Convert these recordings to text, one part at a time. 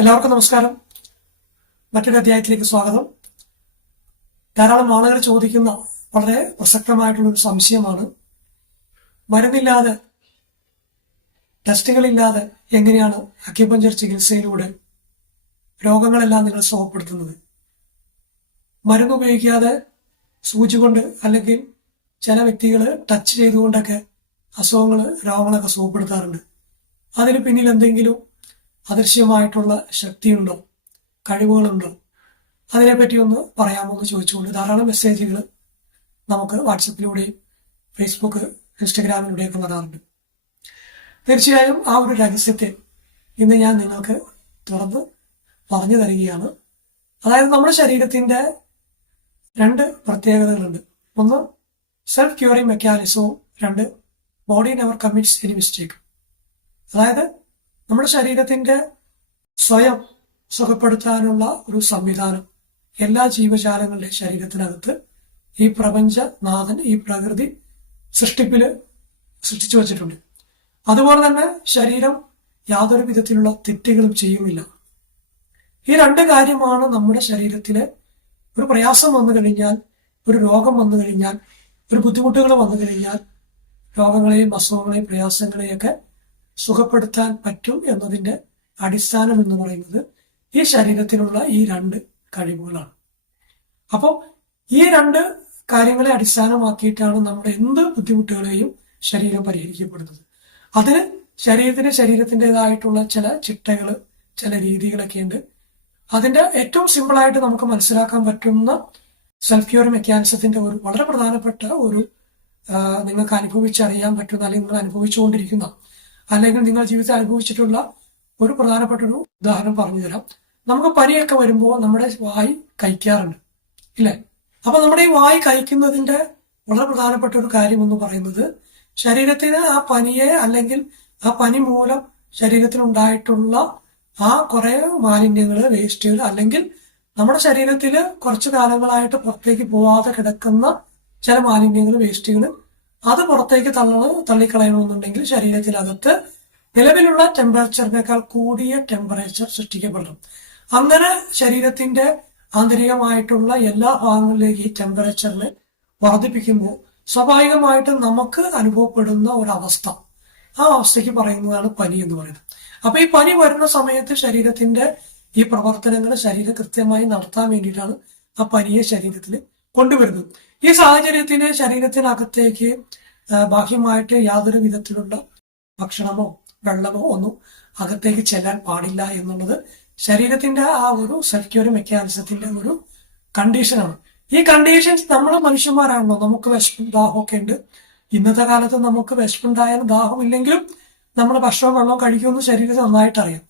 എല്ലാവർക്കും നമസ്കാരം. മറ്റൊരു അധ്യായത്തിലേക്ക് സ്വാഗതം. ധാരാളം ആളുകൾ ചോദിക്കുന്ന വളരെ പ്രസക്തമായിട്ടുള്ള ഒരു സംശയമാണ്. മരുന്നില്ലാതെ ടെസ്റ്റുകളില്ലാതെ എങ്ങനെയാണ് അക്യുപഞ്ചർ ചികിത്സയിലൂടെ രോഗങ്ങളെല്ലാം നിങ്ങൾ സുഖപ്പെടുത്തുന്നത്? മരുന്ന് ഉപയോഗിക്കാതെ സൂചി കൊണ്ട് അല്ലെങ്കിൽ ചില വ്യക്തികൾ ടച്ച് ചെയ്തുകൊണ്ടൊക്കെ അസുഖങ്ങൾ രോഗങ്ങളൊക്കെ സുഖപ്പെടുത്താറുണ്ട്. അതിന് പിന്നിൽ എന്തെങ്കിലും അദൃശ്യമായിട്ടുള്ള ശക്തിയുണ്ടോ? കഴിവുകളുണ്ടോ? അതിനെപ്പറ്റി ഒന്ന് പറയാമോ എന്ന് ചോദിച്ചുകൊണ്ട് ധാരാളം മെസ്സേജുകൾ നമുക്ക് വാട്സപ്പിലൂടെയും ഫേസ്ബുക്ക് ഇൻസ്റ്റഗ്രാമിലൂടെയൊക്കെ വരാറുണ്ട്. തീർച്ചയായും ആ ഒരു രഹസ്യത്തെ ഇന്ന് ഞാൻ നിങ്ങൾക്ക് തുറന്ന് പറഞ്ഞു തരികയാണ്. അതായത് നമ്മുടെ ശരീരത്തിന്റെ രണ്ട് പ്രത്യേകതകളുണ്ട്. ഒന്ന് സെൽഫ് ക്യൂറിംഗ് മെക്കാനിസവും രണ്ട് body never commits any mistake അതായത് നമ്മുടെ ശരീരത്തിന്റെ സ്വയം സുഖപ്പെടുത്താനുള്ള ഒരു സംവിധാനം എല്ലാ ജീവജാലങ്ങളുടെയും ശരീരത്തിനകത്ത് ഈ പ്രപഞ്ച നാഥൻ ഈ പ്രകൃതി സൃഷ്ടിപ്പിൽ സൃഷ്ടിച്ചു വച്ചിട്ടുണ്ട്. അതുപോലെ തന്നെ ശരീരം യാതൊരു വിധത്തിലുള്ള തെറ്റുകളും ചെയ്യുന്നില്ല. ഈ രണ്ട് കാര്യമാണ് നമ്മുടെ ശരീരത്തിലെ ഒരു പ്രയാസം വന്നു കഴിഞ്ഞാൽ ഒരു രോഗം വന്നു കഴിഞ്ഞാൽ ഒരു ബുദ്ധിമുട്ടുകൾ വന്നു കഴിഞ്ഞാൽ രോഗങ്ങളെയും അസുഖങ്ങളെയും പ്രയാസങ്ങളെയൊക്കെ സുഖപ്പെടുത്താൻ പറ്റും എന്നതിന്റെ അടിസ്ഥാനം എന്ന് പറയുന്നത് ഈ ശരീരത്തിലുള്ള ഈ രണ്ട് കഴിവുകളാണ്. അപ്പോൾ ഈ രണ്ട് കാര്യങ്ങളെ അടിസ്ഥാനമാക്കിയിട്ടാണ് നമ്മുടെ എന്ത് ബുദ്ധിമുട്ടുകളെയും ശരീരം പരിഹരിക്കപ്പെടുന്നത്. അതിന് ശരീരത്തിന് ശരീരത്തിന്റെതായിട്ടുള്ള ചില ചിട്ടകൾ ചില രീതികളൊക്കെ ഉണ്ട്. അതിന്റെ ഏറ്റവും സിമ്പിളായിട്ട് നമുക്ക് മനസ്സിലാക്കാൻ പറ്റുന്ന സെൽഫ് ക്യൂർ മെക്കാനിസത്തിന്റെ ഒരു വളരെ പ്രധാനപ്പെട്ട ഒരു നിങ്ങൾക്ക് അനുഭവിച്ചറിയാൻ പറ്റുന്ന അല്ലെങ്കിൽ നിങ്ങൾ അനുഭവിച്ചുകൊണ്ടിരിക്കുന്ന അല്ലെങ്കിൽ നിങ്ങൾ ജീവിതത്തിൽ അനുഭവിച്ചിട്ടുള്ള ഒരു പ്രധാനപ്പെട്ട ഒരു ഉദാഹരണം പറഞ്ഞു തരാം നമുക്ക് പനിയൊക്കെ വരുമ്പോൾ നമ്മുടെ വായി കഴിക്കാറുണ്ട്. ഇല്ലേ? അപ്പൊ നമ്മുടെ ഈ വായി കഴിക്കുന്നതിന്റെ വളരെ പ്രധാനപ്പെട്ട ഒരു കാര്യം എന്ന് പറയുന്നത് ശരീരത്തിന് ആ പനിയെ അല്ലെങ്കിൽ ആ പനി മൂലം ശരീരത്തിനുണ്ടായിട്ടുള്ള ആ കുറെ മാലിന്യങ്ങൾ വേസ്റ്റുകൾ അല്ലെങ്കിൽ നമ്മുടെ ശരീരത്തിൽ കുറച്ചു കാലങ്ങളായിട്ട് പുറത്തേക്ക് പോവാതെ കിടക്കുന്ന ചില മാലിന്യങ്ങൾ വേസ്റ്റുകൾ അത് പുറത്തേക്ക് തള്ളണം തള്ളിക്കളയണമെന്നുണ്ടെങ്കിൽ ശരീരത്തിനകത്ത് നിലവിലുള്ള ടെമ്പറേച്ചറിനേക്കാൾ കൂടിയ ടെമ്പറേച്ചർ സൃഷ്ടിക്കപ്പെടണം അങ്ങനെ ശരീരത്തിന്റെ ആന്തരികമായിട്ടുള്ള എല്ലാ ഭാഗങ്ങളിലേക്ക് ഈ ടെമ്പറേച്ചറിനെ വർദ്ധിപ്പിക്കുമ്പോൾ സ്വാഭാവികമായിട്ടും നമുക്ക് അനുഭവപ്പെടുന്ന ഒരവസ്ഥ. ആ അവസ്ഥയ്ക്ക് പറയുന്നതാണ് പനി എന്ന് പറയുന്നത്. അപ്പൊ ഈ പനി വരുന്ന സമയത്ത് ശരീരത്തിന്റെ ഈ പ്രവർത്തനങ്ങൾ ശരീരം കൃത്യമായി നടത്താൻ വേണ്ടിയിട്ടാണ് ആ പനിയെ ശരീരത്തിൽ കൊണ്ടുവരുന്നത് ഈ സാഹചര്യത്തിന് ശരീരത്തിനകത്തേക്ക് ബാഹ്യമായിട്ട് യാതൊരു വിധത്തിലുള്ള ഭക്ഷണമോ വെള്ളമോ ഒന്നും അകത്തേക്ക് ചെല്ലാൻ പാടില്ല എന്നുള്ളത് ശരീരത്തിന്റെ ആ ഒരു സെൽഫ് മെക്കാനിസത്തിന്റെ ഒരു കണ്ടീഷനാണ്. ഈ കണ്ടീഷൻസ് നമ്മൾ മനുഷ്യന്മാരാണല്ലോ. നമുക്ക് വിശപ്പും ദാഹമൊക്കെ ഉണ്ട്. ഇന്നത്തെ കാലത്ത് നമുക്ക് വിശപ്പുണ്ടായാലും ദാഹമില്ലെങ്കിലും നമ്മൾ ഭക്ഷണവും വെള്ളവും കഴിക്കുമെന്ന് ശരീരത്തെ നന്നായിട്ട് അറിയാം.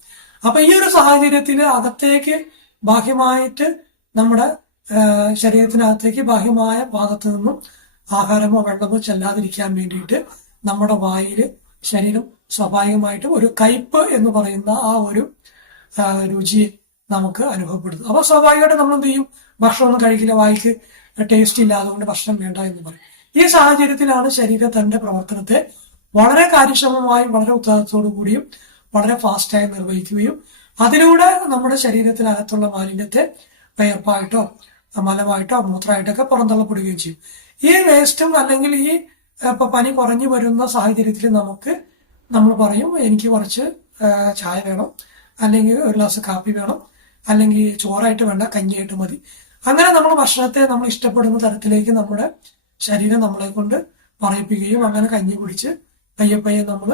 അപ്പൊ ഈ ഒരു സാഹചര്യത്തിൽ അകത്തേക്ക് ബാഹ്യമായിട്ട് നമ്മുടെ ശരീരത്തിനകത്തേക്ക് ബാഹ്യമായ ഭാഗത്തു നിന്നും ആഹാരമോ വെള്ളമോ ചെല്ലാതിരിക്കാൻ വേണ്ടിയിട്ട് നമ്മുടെ വായിൽ ശരീരം സ്വാഭാവികമായിട്ടും ഒരു കയ്പ് എന്ന് പറയുന്ന ആ ഒരു രുചി നമുക്ക് അനുഭവപ്പെടുന്നു. അപ്പൊ സ്വാഭാവികമായിട്ട് നമ്മൾ എന്ത് ചെയ്യും? ഭക്ഷണമൊന്നും കഴിക്കില്ല വായിക്ക് ടേസ്റ്റ് ഇല്ല അതുകൊണ്ട് ഭക്ഷണം വേണ്ട എന്ന് പറയും. ഈ സാഹചര്യത്തിലാണ് ശരീരം തന്റെ പ്രവർത്തനത്തെ വളരെ കാര്യക്ഷമമായും വളരെ ഉത്തരവാദിത്തോടു കൂടിയും വളരെ ഫാസ്റ്റായി നിർവഹിക്കുകയും അതിലൂടെ നമ്മുടെ ശരീരത്തിനകത്തുള്ള മാലിന്യത്തെ വയർപ്പായിട്ടോ മലമായിട്ടോ മൂത്രമായിട്ടൊക്കെ പുറന്തള്ളപ്പെടുകയും ചെയ്യും. ഈ വേസ്റ്റും അല്ലെങ്കിൽ ഈ ഇപ്പൊ പനി കുറഞ്ഞു വരുന്ന സാഹചര്യത്തിൽ നമുക്ക് നമ്മൾ പറയും എനിക്ക് കുറച്ച് ചായ വേണം അല്ലെങ്കിൽ ഒരു ഗ്ലാസ് കാപ്പി വേണം അല്ലെങ്കിൽ ചോറായിട്ട് വേണ്ട കഞ്ഞിയായിട്ട് മതി. അങ്ങനെ നമ്മൾ ഭക്ഷണത്തെ നമ്മൾ ഇഷ്ടപ്പെടുന്ന തരത്തിലേക്ക് നമ്മുടെ ശരീരം നമ്മളെ കൊണ്ട് പറയിപ്പിക്കുകയും അങ്ങനെ കഞ്ഞി കുടിച്ച് പയ്യെ പയ്യെ നമ്മൾ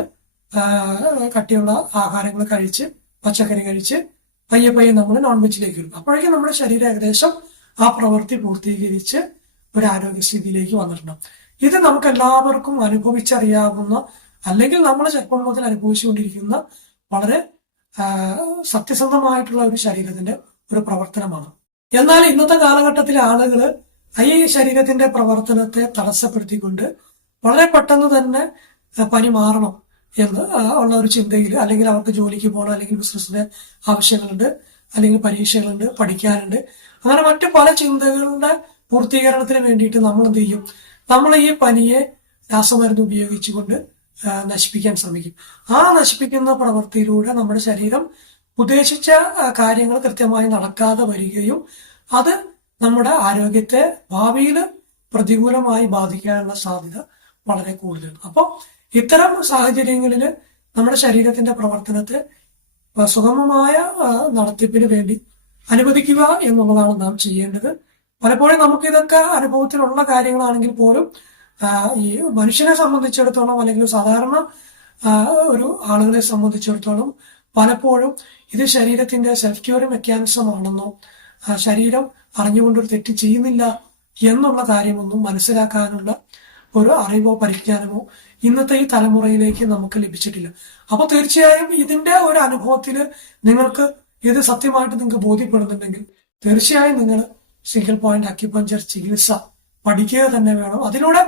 കട്ടിയുള്ള ആഹാരങ്ങൾ കഴിച്ച് പച്ചക്കറി കഴിച്ച് പയ്യെ പയ്യെ നമ്മൾ നോൺ വെജിലേക്ക് വരും. അപ്പോഴേക്കും നമ്മുടെ ശരീരം ഏകദേശം ആ പ്രവൃത്തി പൂർത്തീകരിച്ച് ഒരു ആരോഗ്യസ്ഥിതിയിലേക്ക് വന്നിട്ടുണ്ട്. ഇത് നമുക്ക് എല്ലാവർക്കും അനുഭവിച്ചറിയാവുന്ന അല്ലെങ്കിൽ നമ്മൾ ചെറുപ്പം മുതൽ അനുഭവിച്ചുകൊണ്ടിരിക്കുന്ന വളരെ സത്യസന്ധമായിട്ടുള്ള ഒരു ശരീരത്തിന്റെ ഒരു പ്രവർത്തനമാണ്. എന്നാൽ ഇന്നത്തെ കാലഘട്ടത്തിലെ ആളുകൾ ഈ ശരീരത്തിന്റെ പ്രവർത്തനത്തെ തടസ്സപ്പെടുത്തിക്കൊണ്ട് വളരെ പെട്ടെന്ന് തന്നെ പനി മാറണം എന്ന് ഉള്ള ഒരു ചിന്തയിൽ അല്ലെങ്കിൽ അവർക്ക് ജോലിക്ക് പോകണം അല്ലെങ്കിൽ ബിസിനസ്സിന്റെ ആവശ്യങ്ങളുണ്ട്. അല്ലെങ്കിൽ പരീക്ഷകളുണ്ട് പഠിക്കാനുണ്ട്. അങ്ങനെ മറ്റു പല ചിന്തകളുടെ പൂർത്തീകരണത്തിന് വേണ്ടിയിട്ട് നമ്മൾ എന്ത് ചെയ്യും? നമ്മൾ ഈ പനിയെ രാസമരുന്ന് ഉപയോഗിച്ചുകൊണ്ട് നശിപ്പിക്കാൻ ശ്രമിക്കും. ആ നശിപ്പിക്കുന്ന പ്രവൃത്തിയിലൂടെ നമ്മുടെ ശരീരം ഉദ്ദേശിച്ച കാര്യങ്ങൾ കൃത്യമായി നടക്കാതെ വരികയും അത് നമ്മുടെ ആരോഗ്യത്തെ ഭാവിയിൽ പ്രതികൂലമായി ബാധിക്കാനുള്ള സാധ്യത വളരെ കൂടുതലാണ്. അപ്പോൾ ഇത്തരം സാഹചര്യങ്ങളിൽ നമ്മുടെ ശരീരത്തിന്റെ പ്രവർത്തനത്തെ സുഗമമായ നടത്തിപ്പിന് വേണ്ടി അനുവദിക്കുക എന്നുള്ളതാണ് നാം ചെയ്യേണ്ടത്. പലപ്പോഴും നമുക്കിതൊക്കെ അനുഭവത്തിലുള്ള കാര്യങ്ങളാണെങ്കിൽ പോലും ഈ മനുഷ്യനെ സംബന്ധിച്ചിടത്തോളം അല്ലെങ്കിൽ സാധാരണ ഒരു ആളുകളെ സംബന്ധിച്ചിടത്തോളം പലപ്പോഴും ഇത് ശരീരത്തിന്റെ സെൽഫ് ക്യൂർ മെക്കാനിസം ആണെന്നോ ശരീരം അറിഞ്ഞുകൊണ്ടൊരു തെറ്റ് ചെയ്യുന്നില്ല എന്നുള്ള കാര്യമൊന്നും മനസ്സിലാക്കാനുള്ള ഒരു അറിവോ പരിജ്ഞാനമോ ഇന്നത്തെ ഈ തലമുറയിലേക്ക് നമുക്ക് ലഭിച്ചിട്ടില്ല. അപ്പൊ തീർച്ചയായും ഇതിന്റെ ഒരു അനുഭവത്തിൽ നിങ്ങൾക്ക് ഇത് സത്യമായിട്ട് നിങ്ങൾക്ക് ബോധ്യപ്പെടുന്നുണ്ടെങ്കിൽ തീർച്ചയായും നിങ്ങൾ സിംഗിൾ പോയിന്റ് അക്യുപഞ്ചർ ചികിത്സ പഠിക്കുക തന്നെ വേണം. അതിലൂടെ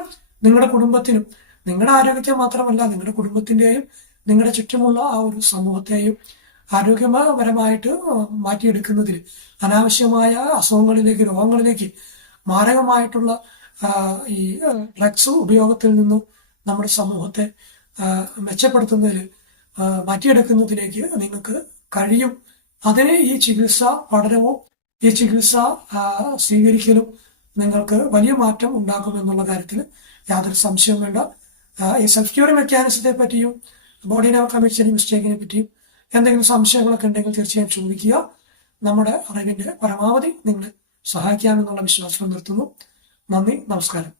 നിങ്ങളുടെ കുടുംബത്തിനും നിങ്ങളുടെ ആരോഗ്യത്തെ മാത്രമല്ല നിങ്ങളുടെ കുടുംബത്തിന്റെയും നിങ്ങളുടെ ചുറ്റുമുള്ള ആ ഒരു സമൂഹത്തെയും ആരോഗ്യപരമായിട്ട് മാറ്റിയെടുക്കുന്നതിൽ അനാവശ്യമായ അസുഖങ്ങളിലേക്ക് രോഗങ്ങളിലേക്ക് മാരകമായിട്ടുള്ള ഈ ഡ്രഗ്സ് ഉപയോഗത്തിൽ നിന്നും നമ്മുടെ സമൂഹത്തെ മെച്ചപ്പെടുത്തുന്നതിൽ മാറ്റിയെടുക്കുന്നതിലേക്ക് നിങ്ങൾക്ക് കഴിയും. അതിന് ഈ ചികിത്സ പഠനവും ഈ ചികിത്സ സ്വീകരിക്കലും നിങ്ങൾക്ക് വലിയ മാറ്റം ഉണ്ടാക്കും എന്നുള്ള കാര്യത്തിൽ യാതൊരു സംശയവും വേണ്ട. ഈ സെൽഫ് ക്യൂർ മെക്കാനിസത്തെ പറ്റിയും ബോഡി നെവർ കമ്മിറ്റ്സ് മിസ്റ്റേക്കിനെ പറ്റിയും എന്തെങ്കിലും സംശയങ്ങളൊക്കെ ഉണ്ടെങ്കിൽ തീർച്ചയായും ചോദിക്കുക. നമ്മുടെ അറിവിന്റെ പരമാവധി നിങ്ങളെ സഹായിക്കാമെന്നുള്ള വിശ്വാസം നിർത്തുന്നു. നന്ദി നമസ്കാരം.